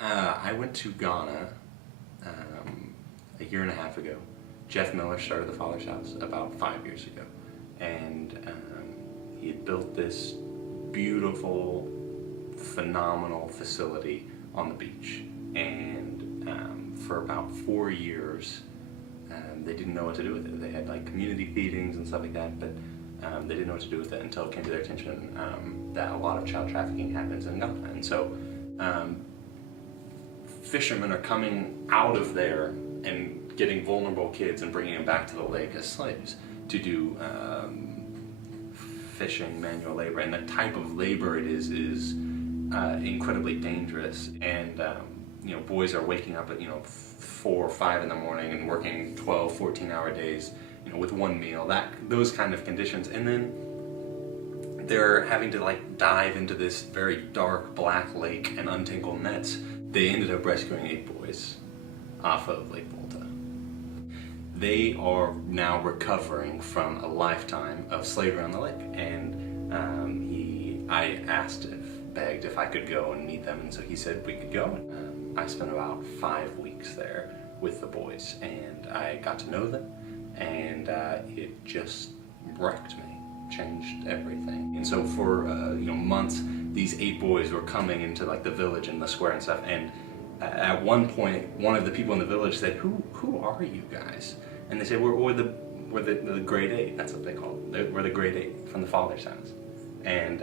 I went to Ghana a year and a half ago. Jeff Miller started the Father's House about 5 years ago, and he had built this beautiful, phenomenal facility on the beach. And for about 4 years, they didn't know what to do with it. They had like community feedings and stuff like that, but they didn't know what to do with it until it came to their attention that a lot of child trafficking happens in Ghana. And so fishermen are coming out of there and getting vulnerable kids and bringing them back to the lake as slaves to do fishing, manual labor. And the type of labor it is incredibly dangerous. And boys are waking up at 4 or 5 in the morning and working 12, 14-hour days, with one meal. Those kind of conditions. And then they're having to dive into this very dark black lake and untangle nets. They ended up rescuing 8 boys off of Lake Volta. They are now recovering from a lifetime of slavery on the lake, and I begged if I could go and meet them, and so he said we could go. I spent about 5 weeks there with the boys, and I got to know them, and it just wrecked me, changed everything. And so for months, these 8 boys were coming into the village and the square and stuff, and at one point, one of the people in the village said, "Who are you guys?" And they said, "We're the grade 8. That's what they call it. We're the grade 8 from the Father's House." And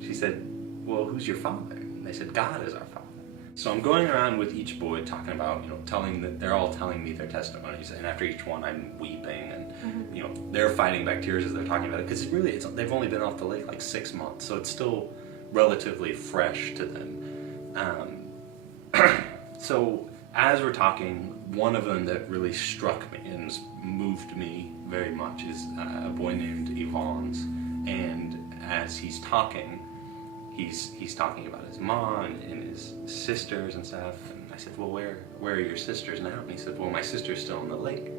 she said, "Well, who's your father?" And they said, "God is our father." So I'm going around with each boy talking about, they're all telling me their testimonies, and after each one I'm weeping, and they're fighting back tears as they're talking about it, because they've only been off the lake 6 months, so it's still relatively fresh to them. So as we're talking, one of them that really struck me and moved me very much is a boy named Yvonne's. And as he's talking, he's talking about his mom and his sisters and stuff. And I said, "Well, where are your sisters now?" And he said, "Well, my sister's still in the lake."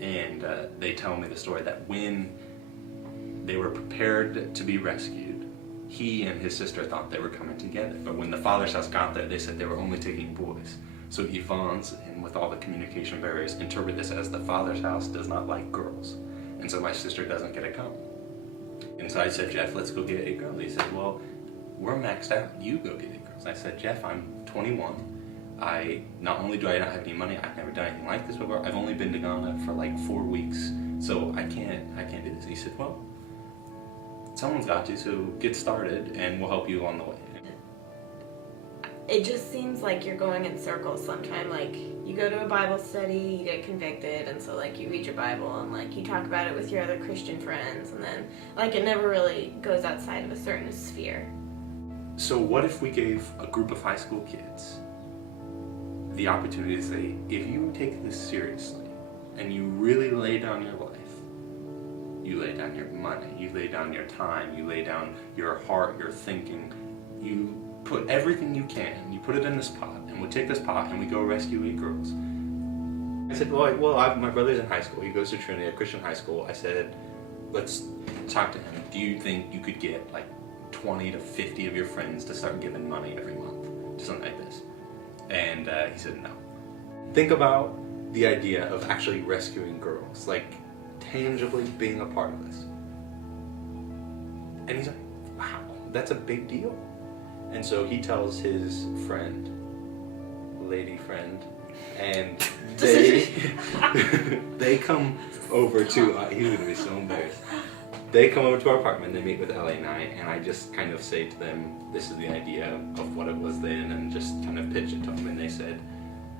And they tell me the story that when they were prepared to be rescued, he and his sister thought they were coming together. But when the Father's House got there, they said they were only taking boys. So Yvonne's, and with all the communication barriers, interpret this as the Father's House does not like girls. And so my sister doesn't get to come. And so I said, "Jeff, let's go get 8 girls." He said, "Well, we're maxed out. You go get 8 girls." I said, "Jeff, I'm 21. Not only do I not have any money, I've never done anything like this before. I've only been to Ghana for 4 weeks, so I can't do this." He said, "Well, someone's got to, so get started and we'll help you along the way." It just seems like you're going in circles sometimes. You go to a Bible study, you get convicted, and so you read your Bible and you talk about it with your other Christian friends, and then it never really goes outside of a certain sphere. So what if we gave a group of high school kids the opportunity to say, if you take this seriously and you really lay down your life, you lay down your money, you lay down your time, you lay down your heart, your thinking, you put everything you can, you put it in this pot, and we take this pot and we go rescue 8 girls. I said, my brother's in high school. He goes to Trinity, a Christian high school. I said, let's talk to him. Do you think you could get 20 to 50 of your friends to start giving money every month to something like this? And he said, no. Think about the idea of actually rescuing girls, tangibly being a part of this. And he's like, wow, that's a big deal. And so he tells his friend, lady friend, and they come over to, he's going to be so embarrassed. They come over to our apartment, they meet with Ellie and I just kind of say to them, this is the idea of what it was then, and just kind of pitch it to them. And they said,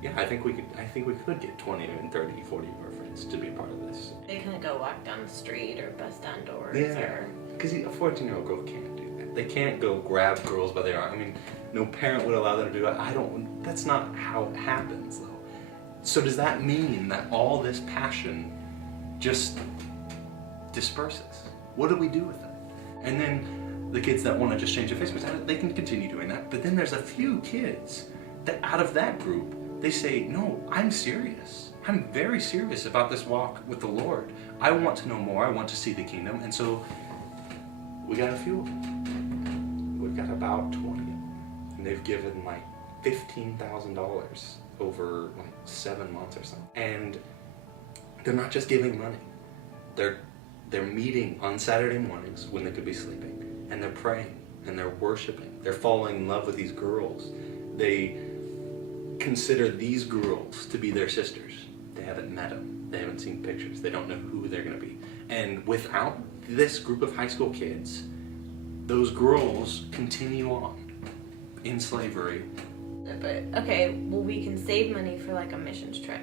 yeah, I think we could get 20 and 30, 40 of our friends to be a part of this. They kind of go walk down the street or bust down doors. Yeah, because a 14-year-old girl can't do that. They can't go grab girls by their arm. I mean, no parent would allow them to do that. That's not how it happens, though. So does that mean that all this passion just disperses? What do we do with it? And then the kids that want to just change their Facebook, they can continue doing that. But then there's a few kids that out of that group, they say, no, I'm serious. I'm very serious about this walk with the Lord. I want to know more. I want to see the kingdom. And so we got a few of them. We've got about 20 of them. And they've given $15,000 over like 7 months or something. And they're not just giving money. They're meeting on Saturday mornings when they could be sleeping, and they're praying and they're worshiping. They're falling in love with these girls. They consider these girls to be their sisters. They haven't met them. They haven't seen pictures. They don't know who they're going to be. And without this group of high school kids, those girls continue on in slavery. But, okay, well, we can save money for, like, a missions trip.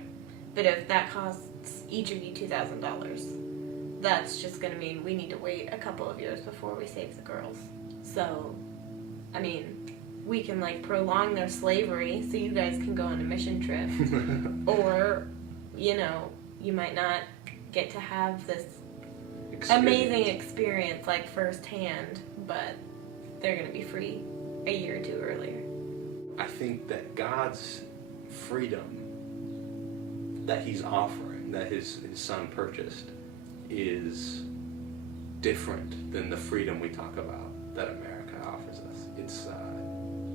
But if that costs each of you $2,000, that's just going to mean we need to wait a couple of years before we save the girls. So, I mean, we can, like, prolong their slavery so you guys can go on a mission trip. Or, you know, you might not get to have this amazing experience, like, firsthand, but they're going to be free a year or two earlier. I think that God's freedom that he's offering, that his son purchased, is different than the freedom we talk about that America offers us. It's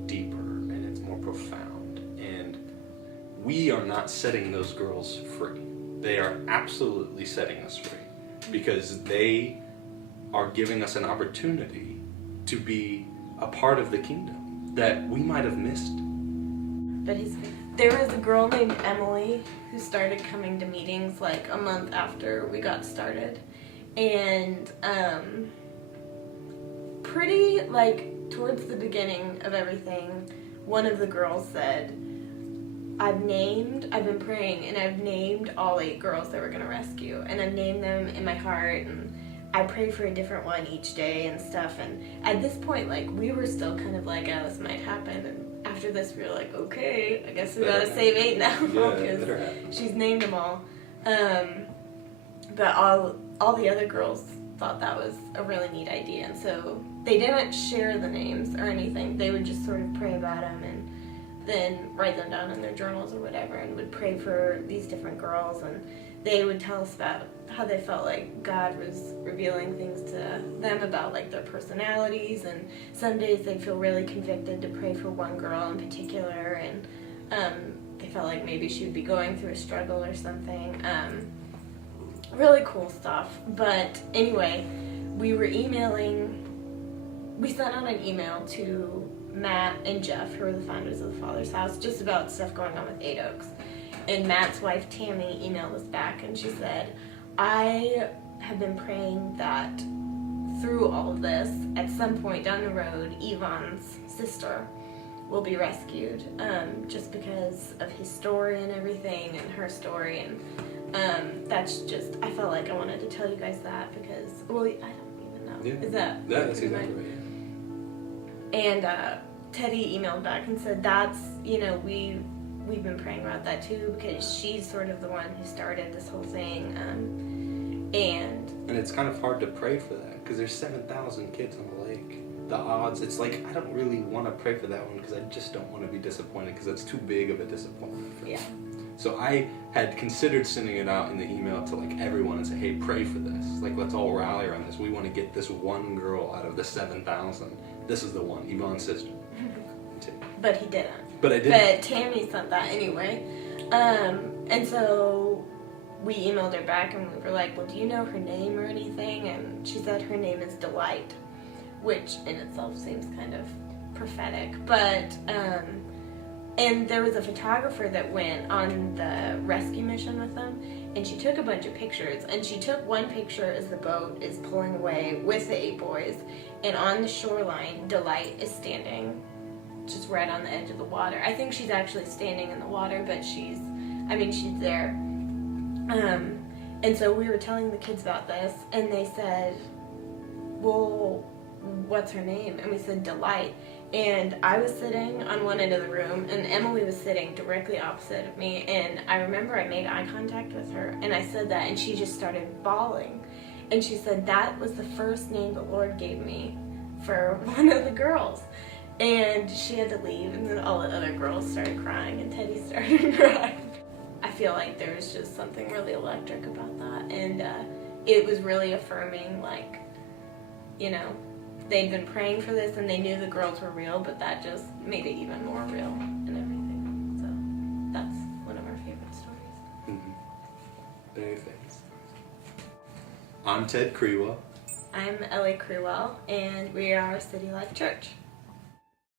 deeper and it's more profound. And we are not setting those girls free. They are absolutely setting us free because they are giving us an opportunity to be a part of the kingdom that we might have missed. But there was a girl named Emily who started coming to meetings like a month after we got started. And pretty like towards the beginning of everything, one of the girls said, I've been praying and I've named all 8 girls that we're going to rescue. And I've named them in my heart and I pray for a different one each day and stuff. And at this point, like, we were still kind of like, oh, this might happen. And after this, we were like, okay, I guess we gotta save 8 now because she's named them all. But all the other girls thought that was a really neat idea. And so they didn't share the names or anything. They would just sort of pray about them and then write them down in their journals or whatever and would pray for these different girls. And they would tell us about how they felt like God was revealing things to them about like their personalities, and some days they'd feel really convicted to pray for one girl in particular, and they felt like maybe she would be going through a struggle or something. Really cool stuff. But anyway, we sent out an email to Matt and Jeff, who are the founders of the Father's House, just about stuff going on with 8 Oaks. And Matt's wife, Tammy, emailed us back and she said, I have been praying that through all of this, at some point down the road, Yvonne's sister will be rescued, just because of his story and everything and her story. And that's just, I felt like I wanted to tell you guys that because, well, I don't even know. Yeah. Is that? Yeah, that's exactly right. And Teddy emailed back and said, that's, you know, we've been praying about that too because she's sort of the one who started this whole thing. And it's kind of hard to pray for that because there's 7,000 kids on the lake. The odds, it's like, I don't really want to pray for that one because I just don't want to be disappointed because that's too big of a disappointment for me. Yeah. So I had considered sending it out in the email to like everyone and say, hey, pray for this. Like, let's all rally around this. We want to get this one girl out of the 7,000. This is the one, Yvonne's sister. But he didn't. But I didn't. But Tammy sent that anyway. And so we emailed her back and we were like, well, do you know her name or anything? And she said her name is Delight, which in itself seems kind of prophetic. But, and there was a photographer that went on the rescue mission with them, and she took a bunch of pictures. And she took one picture as the boat is pulling away with the 8 boys, and on the shoreline, Delight is standing just right on the edge of the water. I think she's actually standing in the water, but she's there. And so we were telling the kids about this, and they said, well, what's her name? And we said Delight. And I was sitting on one end of the room, and Emily was sitting directly opposite of me, and I remember I made eye contact with her, and I said that, and she just started bawling. And she said, that was the first name the Lord gave me for one of the girls. And she had to leave, and then all the other girls started crying, and Teddy started crying. I feel like there was just something really electric about that, and it was really affirming, like, you know, they'd been praying for this, and they knew the girls were real, but that just made it even more real, and it Very famous. I'm Ted Crewell. I'm Ellie Crewell, and we are City Life Church.